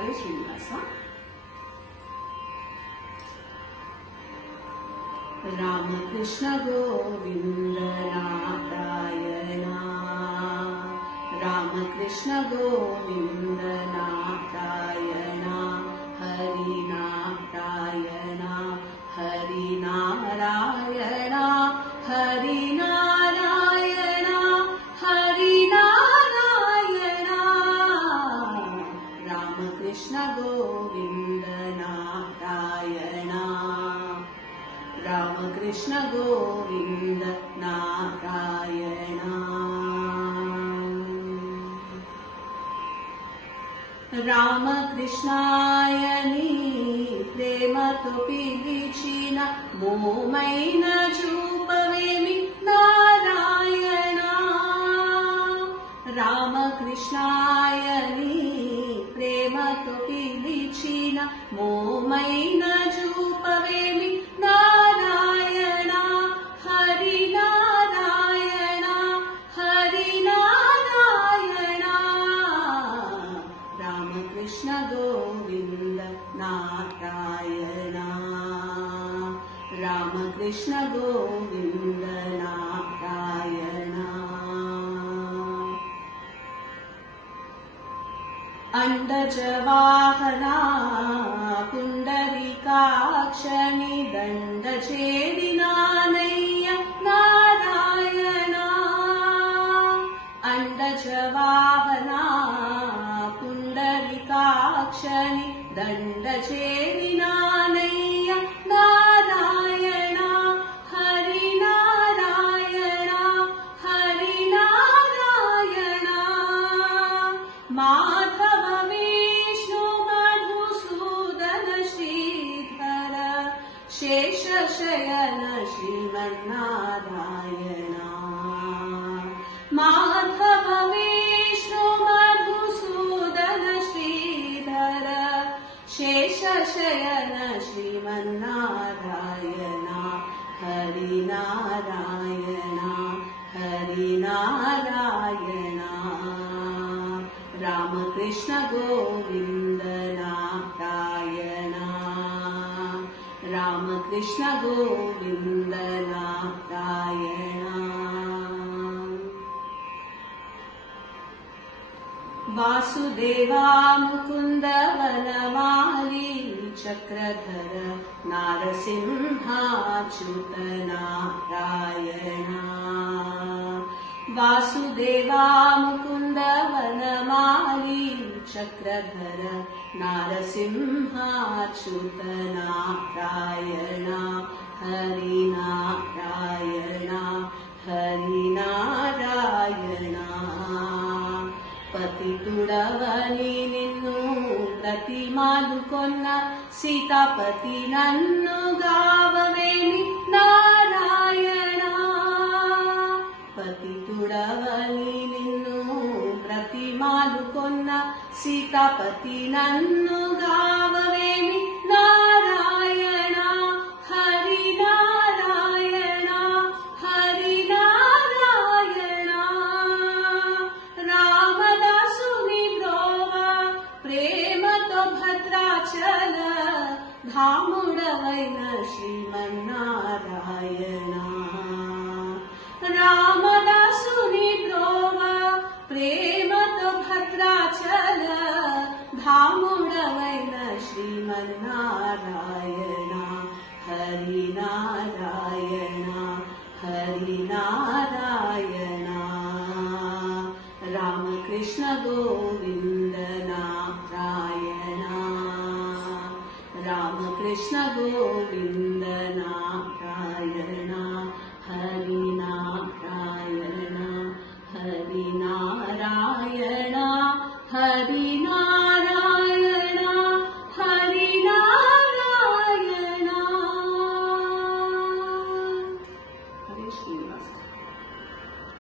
हरे श्रीनिवास। राम कृष्ण गोविंद नारायण, राम कृष्ण गोविंद नारायण, हरि नारायण हरि नारायण हरि नारायण हरि नारायण, राम कृष्ण गोविंद नारायण, राम कृष्ण गोविंद नारायण। राम कृष्णायनी प्रेम तो पिलिचिन मोमैन चूपवेमि नारायण, राम कृष्णायनी प्रेम तो पिलिचिन मोमैन चूपवेमि नारायण, हरि नारायण हरि नारायण, राम कृष्ण गोविंद नारायण, राम कृष्ण गोविंद नारायण। अंडज वाहना पुंडरीकाक्षनि दंड छेदिनानय्य नारायण, अंडज वाहना पुंडरीकाक्षनि दंड छेदिनानय्य नारायण, हरि नारायण हरि नारायण, माधव विष्णु मधुसूदन श्रीधर शेष शयन श्रीमन्नारायण, माधव विष्णु मधुसूदन श्रीधर शेष शयन श्रीमन्नारायण, हरि नारायण हरि नारायण, राम कृष्ण गोविंद नारायण, राम कृष्ण गोविंद नारायण। वासुदेवा मुकुंद वनमाली चक्रधर नारसिंहाच्युत नारायण, वासुदेवा मुकुंद वनमाली चक्रधर नारसिंहाच्युत नारायण, हरि नारायण हरि नारायण, పతితుడవని నిన్ను ప్రతిమాలు కొన్న సీతాపతి నన్ను గావవేమి నారాయణ, పతితుడవని నిన్ను ప్రతిమాలు కొన్న సీతాపతి నన్ను గావవేమి నారాయణ, హరి నారాయణ హరి నారాయణ, రామదాసుని బ్రోవ ప్రేమతో భద్రాచల ధాముడవైన శ్రీమన్నారాయణ, రామదాసుని బ్రోవ ప్రేమతో భద్రాచల ధాముడవైన శ్రీమన్నారాయణ, హరి నారాయణ హరి నారాయణ, రామకృష్ణ గో